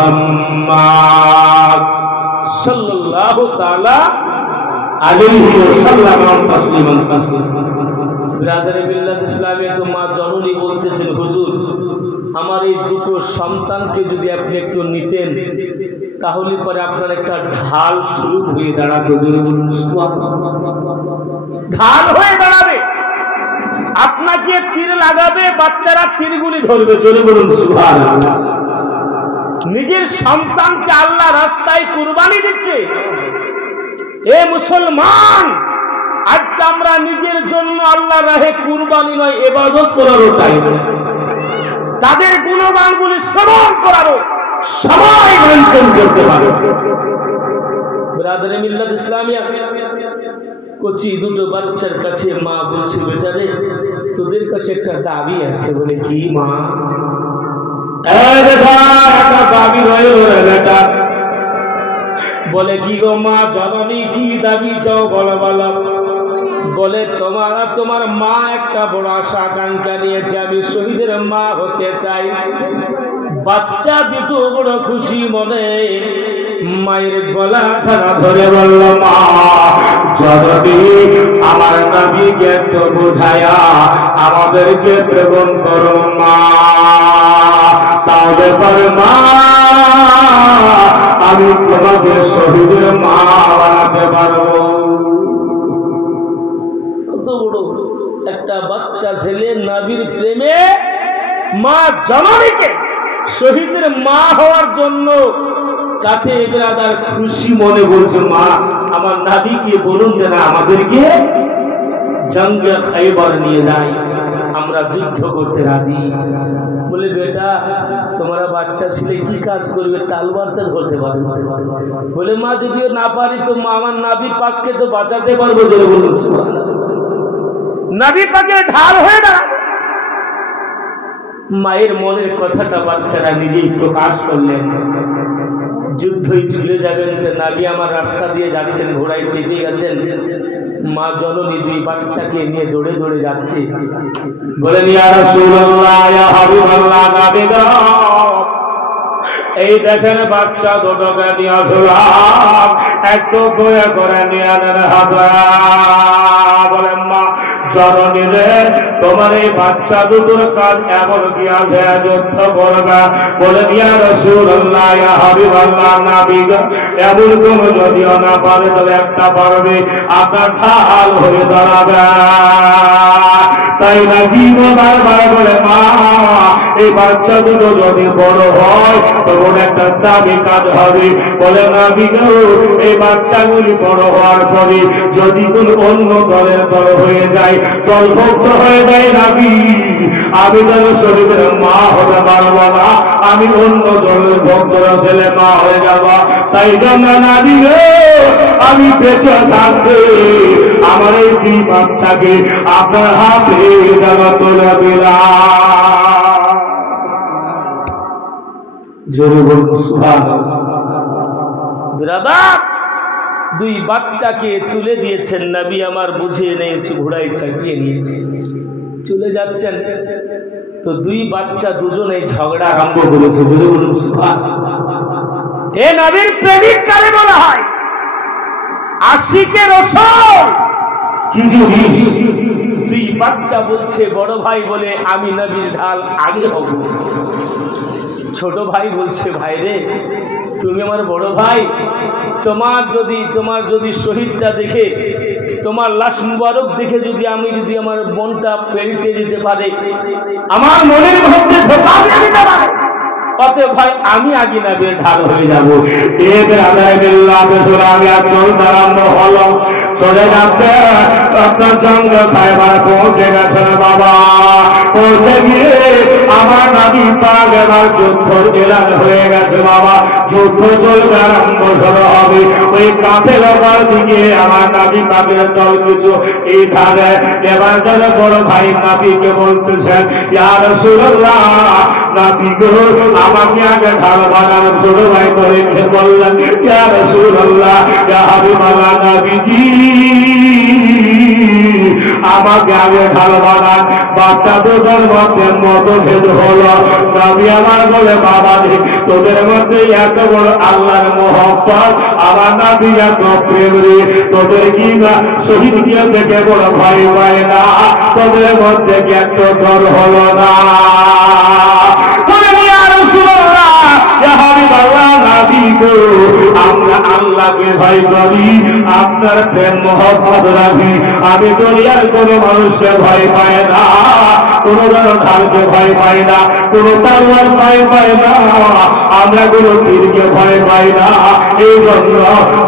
মুহাম্মদ সাল্লাল্লাহু তাআলা আলাইহি ওয়াসাল্লাম তাসলিমান তাসলিমান। বিরাদরে মিল্লাত ইসলামিয়া তো মা জননী বলতেছেন, হুজুর আমার এই দুটো সন্তানকে যদি আপনি একটু নিতেন তাহলে পরে আপনার একটা ঢাল শুরু হয়ে দাঁড়াবে, ঢাল হয়ে দাঁড়াবে, আপনাকে তীর লাগাবে, বাচ্চারা তীরগুলি ধরবে। জোরে বলুন সুবহানাল্লাহ। নিজের সন্তানকে আল্লাহ রাস্তায় কুরবানি দিচ্ছে। এ মুসলমান, আজকে আমরা নিজের জন্য আল্লাহ রাহে কুরবানি নয় ইবাদত করার টাইম, তাদের গুণগানগুলি শ্রবণ করারও সবাই মেনটেন করতে পারে। বিরাদরে মিল্লাত ইসলামিয়া, কচি দুটো বাচ্চার কাছে মা বলছে, বেটা রে তোদের কাছে একটা দাবি আছে। বলে কি মা? একটা দাবি রয়েছে বেটা। বলে কি গো মা জননী, কি দাবি চাও বলো বলো। বলে তোমার মা একটা বড় আশা আকাঙ্ক্ষা নিয়েছে, আমি শহীদের মা হতে চাই। বাচ্চা দুটো বড় খুশি মনে মায়ের গলা খানা ধরে বলল, মা জননী আমার নবীকে একটু বুঝায়া আমাদেরকে প্রেরণ করো মা, তাহলে পরে মা আমি তোমাকে শহীদের মা বানাতে পারবো। কত বড় একটা বাচ্চা ছেলে নবীর প্রেমে মা জননীকে শহীদের মা হওয়ার জন্য কাছে বেরাদার খুশি মনে বলছে, মা আমার নবীকে বলুন যেন আমাদেরকে জঙ্গে খাইবার নিয়ে যায়, আমরা যুদ্ধ করতে রাজি। বলে বেটা তোমরা বাচ্চা ছেলে কি কাজ করবে, তালবারটা ধরতে পারবে। বলে মা যদিও না পারি তো মা আমার নবী পাককে তো বাঁচাতে পারবো। যে বলুন নবী পাকের ঢাল হয়ে দাঁড়াবে। মায়ের মনের কথাটা বাচ্চারা নিজেই প্রকাশ করলেন। যুদ্ধই চলে যাবেন, নবী আমার রাস্তা দিয়ে যাচ্ছেন, ঘোড়ায় চেপে গেছেন। মা জননী দুই বাচ্চাকে নিয়ে দৌড়ে দৌড়ে যাচ্ছে। বলেন ইয়া রাসূলুল্লাহ, ইয়া হাবিবাল্লাহ, নবী গো এই দেখেন বাচ্চা দুটোকে নিয়ে আসলাম, একটু দয়া করে নিয়ে নেন হাতে। বলেন মা জননী রে, তোমার এই বাচ্চা দুটোর কাজ এমন কি আছে যুদ্ধ করবে? বলে ইয়া রাসূলুল্লাহ, ইয়া হাবিবাল্লাহ, নবী গো এমন কোন যদিও না পারে তাহলে একটা পারবে, আপনার ঢাল হয়ে দাঁড়াবে। তাই নবী বারবার বলে মা এই বাচ্চা দুটো যদি বড় হয় তখন একটা দামি কাজ হবে। বলে নবী গো এই বাচ্চাগুলি বড় হওয়ার পরে যদি কোন অন্য দলের দল হয়ে যায়, দলভুক্ত হয়ে যায় নবী, আমি যেন শরীরের মা হতে পারবো না, আমি অন্য দলের ভক্তরা ছেলে মা হয়ে যাব। তাই জন্য নবী গো আমি বেঁচে থাকতে আমার এই দুই বাচ্চাকে আপনার হাতে যেন তুলে দিলাম। জোরে বলুন সুবহানাল্লাহ। বিরাদার দুই বাচ্চাকে তুলে দিয়েছেন নবী আমার, বুঝিয়ে নিয়েছে, ঘোড়ায় চাপিয়ে নিয়েছে, চলে যাচ্ছেন। তো দুই বাচ্চা দুজনে ঝগড়া আরম্ভ করেছে। জোরে বলুন সুবহানাল্লাহ। এ নবীর প্রেমিক কারে বলা হয়? আশিকে রাসূল। দুই বাচ্চা বলছে বড় ভাই বলে আমি নবীর ঢাল আগে হব। ছোট ভাই বলছে ভাই রে তুমি আমার বড় ভাই, তোমার যদি শহীদটা দেখে, তোমার লাশ মুবারক দেখে যদি আমার মনটা পেরিয়ে যেতে পারে, আমার মনের মধ্যে ধোঁকা দিতে পারে, অতএব ভাই আমি আগে নবীর ঢাল হয়ে যাবো। চলে যাচ্ছে আপনার জঙ্গ খাইবার পৌঁছে গেছে বাবা। পৌঁছে গিয়ে আমার নবী পাক এবার যুদ্ধের এলান হয়ে গেছে বাবা। যুদ্ধ চলবে, আরম্ভ শুরু হবে। ওই কাফেলার দিকে আমার নবী পাকের দল কিছু এই ধারে এবার যেন বড় ভাই নবীকে বলতেছেন, ইয়া রাসূলুল্লাহ, নবী গো আমাকে আগে ঢাল বানানো। ছোট ভাই করে বললেন, ইয়া রাসূলুল্লাহ, ইয়া হাবিবাল্লাহ, নবীজি আমাকে আগে ঢাল বানান। বাচ্চা দুটোর মধ্যে মতভেদ হলো। নবী আমার বলে বাবা রে তোদের মধ্যে এত বড় আল্লাহর মহব্বত, আমার নবী এত প্রেম রে, তোদের কি না শহীদকে দেখে বড় ভয় পায় না? তোদের মধ্যে কি এত ডর হলো না? আমরা আল্লাহকে ভয় করি, আপনার প্রেম মহব্বত রাখি। আমি দুনিয়ার কোনো মানুষকে ভয় পাই না, কোনো ঢালকে ভয় পাই না, কোনো তরোয়ার ভয় পাই না, আমরা কোনো তীরকে ভয় পাই না। এই জন্য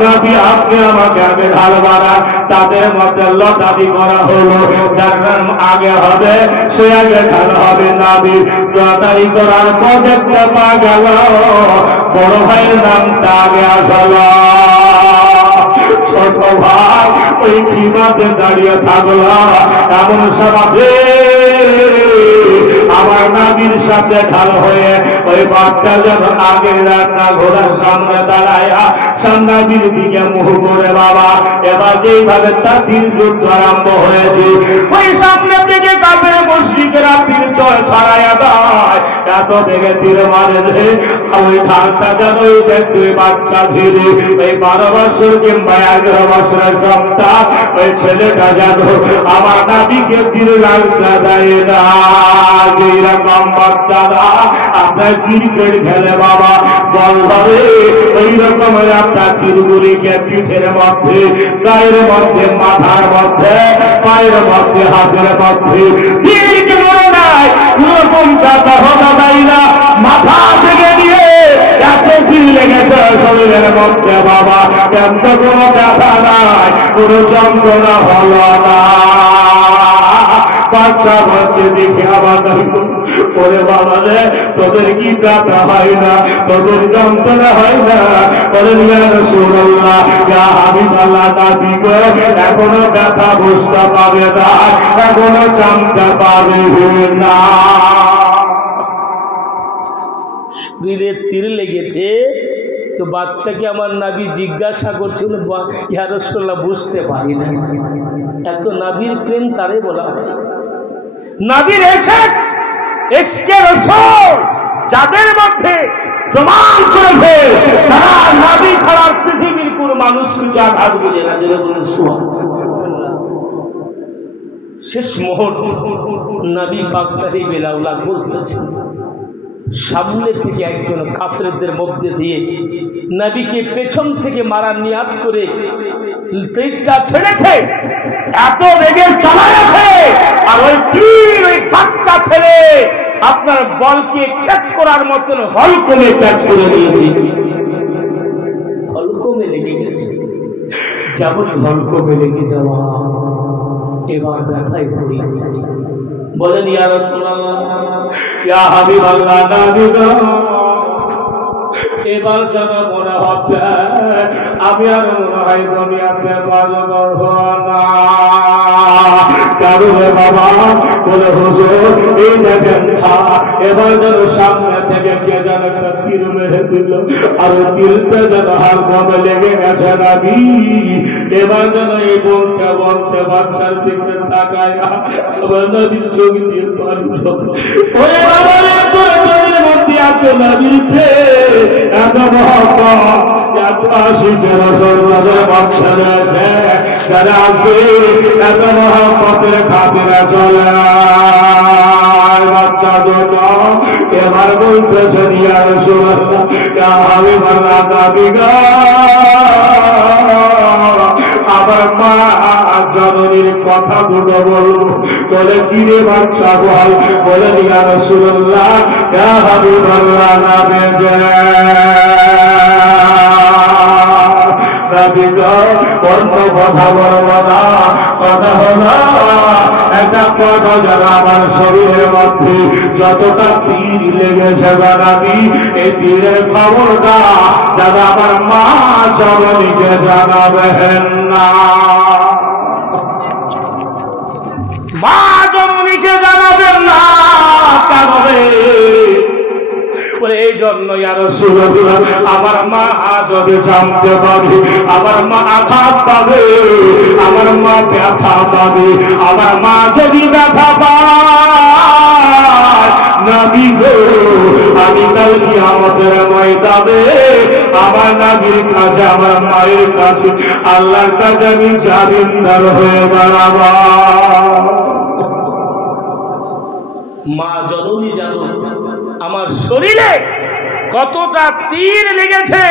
নবী আপনি আমাকে আগে ঢাল বানান। তাদের মধ্যে লটারি করা হলো, যার নাম আগে হবে সে আগে ঢাল হবে। নবী লটারি করার পর দেখতে পাওয়া গেল বড় ভাইয়ের নামটা আগে আসলো। ছোট ভাই ওই খিমাতে দাঁড়িয়ে থাকলো। এমন সমাজে আমার নবীর সাথে ঢাল হয়ে ওই বাচ্চা যখন আগের রান্না ঘোড়ার সামনে দাঁড়ায়া নবীর দিকে মুখ করে বাবা এবার যেইভাবে তাঁতির যুদ্ধ আরম্ভ হয়েছে, ওই সামনে থেকে কাপের মুশরিকরা তীর ছড়াইয়া দেয়। এত দেখে তীর মারে যে ওই ঢালটা যেন ওই দেখতে বাচ্চা ধীরে ওই 12 বছর কিংবা 11 বছরের সন্তান ওই ছেলেটা যেন আমার নবীকে তীর লাগতে দেয় না। এইরকম বাচ্চারা আপনার ক্রিকেট খেলে বাবা বল ধরে, ওই রকম আপনার তীরগুলিকে পিঠের মধ্যে, গায়ের মধ্যে, মাথার মধ্যে, পায়ের মধ্যে, হাতের মধ্যে তীরকে মনে নাই কোনরকম ব্যথা হতে পাই না। মাথা থেকে দিয়ে এত তীর লেগেছে শরীরের মধ্যে বাবা, এত কোনো ব্যথা নাই, কোনো যন্ত্রণা হলো না। বাচ্চা বাচ্চা দেখে আবার ওরে বাবা রে তোদের কি ব্যথা হয় না, তোদের যন্ত্রণা হয় না? বলেন ইয়া রাসূলুল্লাহ, ইয়া হাবিবাল্লাহ, নবী গো এখনো ব্যথা বুঝতে পাবে না, এখনো জানতে পাবে না। শরীরে তীর লেগেছে তো বাচ্চাকে আমার নবী জিজ্ঞাসা করছিল, ইয়া রাসূলুল্লাহ বুঝতে পারি না। এত নবীর প্রেম তারে বলা হয় নবীর ইশকে রাসূল। যাদের মধ্যে প্রমাণ করেছে তারা নবী ছাড়া পৃথিবীর কোন মানুষ কিছু আঘাত বুঝে না। শেষ মুহূর্ত নবী পাক সাহিবুল আওলাদ বলতেছেন, সামনে থেকে একজন কাফেরদের মধ্যে দিয়ে নবীকে পেছন থেকে মারার নিয়াত করে তীরটা ছেড়েছে। এত বেগে চালাচ্ছে আর ওই তীর ওই বাচ্চা ছেলে আপনার বলকে ক্যাচ করার মতন হলকমে ক্যাচ করে নিয়েছে। হলকমে লেগে গেছে, যেমন হলকমে লেগে যাওয়া এবার ব্যথায় পড়ি। বলেন ইয়া রাসূলুল্লাহ, ইয়া হাবিবাল্লাহ, নবী গো এবার যেন মনে হবে আমি আর মনে হয় দুনিয়াতে বাঁচব না। কারণে বাবা বলে হুজুর এই দেখেন এবার যেন সামনে থেকে কে যেন একটা তীর মেরে দিল, আর তীরটা যেন হার কমে লেগে গেছে নবী। এবার যেন এই বলতে বলতে বাচ্চার দিকে তাকায় আবার নবীর চোখ দিয়ে পানি ঝরে। ওরে বাবা রে তোর মধ্যে এত নবীর প্রেম, এত মহব্বত, এত আশিকের রাসূল বাচ্চা রয়েছে যারা আজকে এত মহব্বতের খাতিরে চলে। বাচ্চা দুটো এবার বলতেছেন ইয়া রাসূলুল্লাহ, ইয়া হাবিবাল্লাহ, নবী গো আমার মা জননীর কথা দুটো বলবো। বলে কি রে বাচ্চা বল? বলে ইয়া রাসূলুল্লাহ, ইয়া হাবিবাল্লাহ, নবী গো অন্য কথা বলবো না। কথা হলো একটা কথা যারা আমার শরীরের মধ্যে যতটা তীর লেগেছে জানাবি, এই তীরের খবরটা যারা আমার মা জননীকে জানাবেন না। মা জননীকে জানাবেন না, কারণে বলে এই জন্য ইয়া রাসূলুল্লাহ আমার মা যদি জানতে পারে আমার মা আঘাত পাবে, আমার মা ব্যথা পাবে, আমার মা যদি ব্যথা পায় নবী গো আমি কাল কিয়ামতের ময়দানে আমার নবীর কাছে আমার মায়ের কাছে আল্লাহর কাছে আমি জামিনদার হয়ে দাঁড়াবো। মা জননী জানো আমার শরীরে কতটা তীর লেগেছে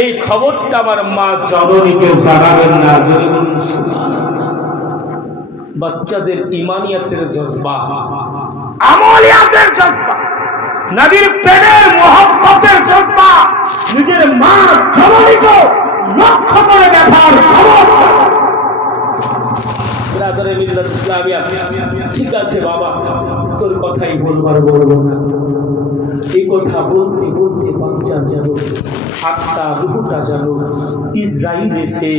এই খবরটা আমার মা জননীকে জানাবেন না। বাচ্চাদের ইমানিয়াতের জজবা, আমলিয়াতের জজবা, নবীর প্রেমের মোহব্বতের জজবা নিজের মা জননীকে লক্ষ্য করে দেখার অবস্থা। ঠিক আছে বাবা তোর কথাই বলবার বলবো না, এই কথা বলতে বলতে বাচ্চা যেন হাতটা রুহুটা যেন ইসরাইল এসে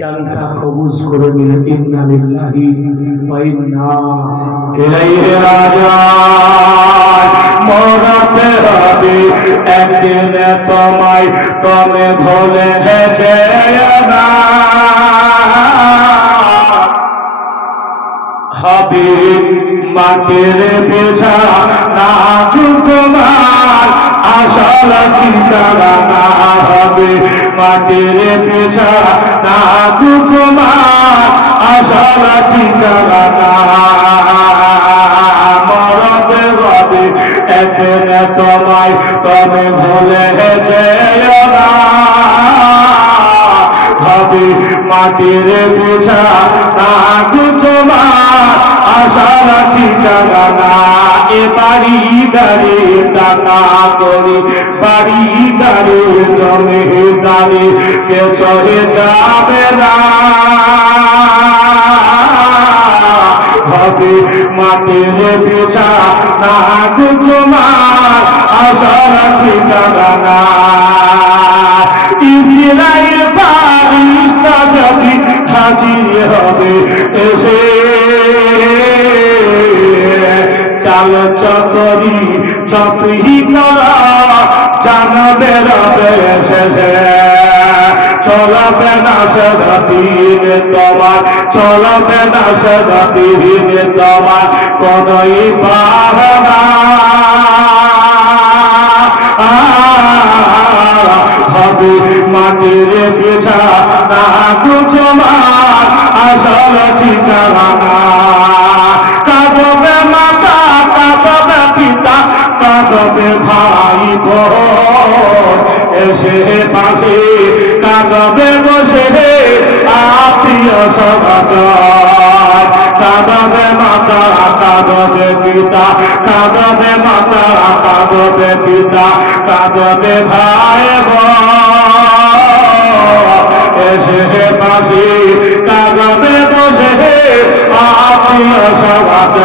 জানটা কবুজ করে নিল। ইন্না লিল্লাহি ওয়া ইন্না ইলাইহি রাজিউন। মরতে হবে একদিন তোমায়, তুমি ভুলে যেও না। হবে মাটির বিছানা তোমার আসল ঠিকানা, হবে মাটির বিছানা তোমার আসল ঠিকানা। মরতে হবে একদিন তোমায়, তুমি ভুলে যেও না। হবে মাটির বিছানা তোমার আশার ঠিকানা। এ বাড়ি গাড়ি টাকা করি, বাড়ি গাড়ি জমে দাঁড়ি কে চলে যাবে না। হবে মাটির বিছানা তোমার আশার ঠিকানা। ইসরাইল ফারিস্তা যদি হাজির হবে এসে চাল চকরি চতুহি করা জানবে রবে শেষে। চলবে না সেদিন তোমার, চলবে না সেদিন তোমার কোনই বাহানা। হবে মাটির বিছানা তোমার আসল ঠিকানা। কাঁদবে মাতা, কাঁদবে পিতা, কাঁদবে ভাই বোন এসে পাশে, কাঁদবে বসে আত্মীয় সমাজ। কাঁদবে মাতা, কাঁদবে পিতা, কাঁদবে মাতা, কাঁদবে পিতা, কাঁদবে ভাই এসে পাশে, কাঁদবে বসে আত্মীয় সমাজ।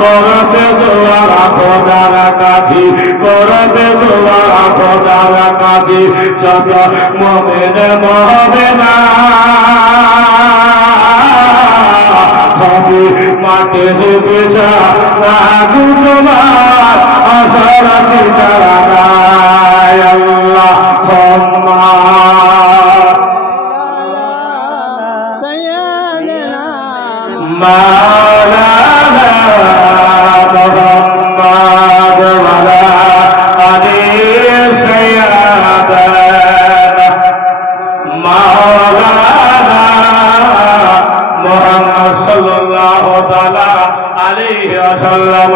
করবে দোয়ার খোদার কাছে, করবে দোয়ার খোদার কাছে যত মুমিন মুমিনা। হবে মাটির বিছানা তোমার আসল ঠিকানা। আল্লাহুম্মা সাইয়্যিদিনা মাওলানা মুহাম্মদ ওয়া আলা আলিহি সাইয়্যিদিনা মাওলানা মুহাম্মদ সাল্লাল্লাহু তাআলা আলাইহি ওয়াসাল্লাম।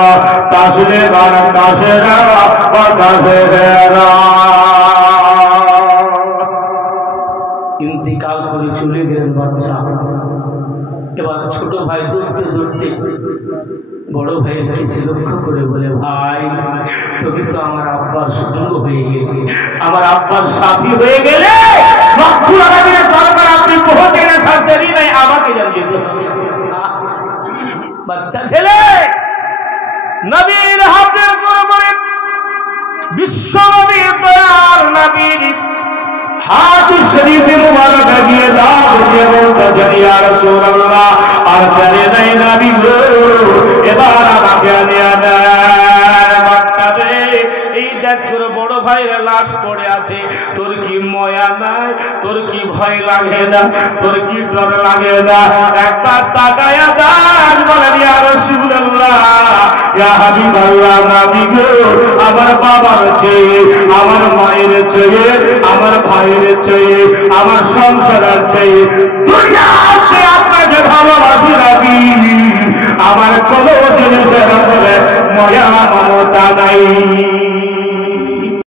তাসলিমান কাসেরা ওয়া কাসেরা ইন্তিকাল করে চলে গেলেন বাচ্চা। এবার ছোট ভাই দৌড়তে দৌড়তে বড় ভাইয়ের কাছে লক্ষ্য করে বলে, ভাই তুমি তো আমার আব্বার সঙ্গ হয়ে গেলে, আমার আব্বার সাথী হয়ে গেলে, রব্বুল আলামিনের দরবারে আপনি পৌঁছে গেছেন, দেরি নাই আমাকে জানিয়ে দিন। বাচ্চা ছেলে নবীর হাতের দরবারে বিশ্বনবী দয়ার নবীর হাত শরীফ মুবারক দিয়ে দাও দিয়ে বলতেছেন, ইয়া রাসূলুল্লাহ আর দেরি নাই নবী গো, এবার আমাকে নিয়ে নেন। বাচ্চা রে আছে, তোর কি ময়া নাই, তোর কি ভয় লাগে না, তোর কি ডর লাগে না? একবার তাকায়া দেখ, বলেন ইয়া রাসূলুল্লাহ, ইয়া হাবিবাল্লাহ, নবী গো, আমার বাবার চেয়ে, আমার মায়ের চেয়ে, আমার ভাইয়ের চেয়ে, আমার সংসারের চেয়ে দুনিয়া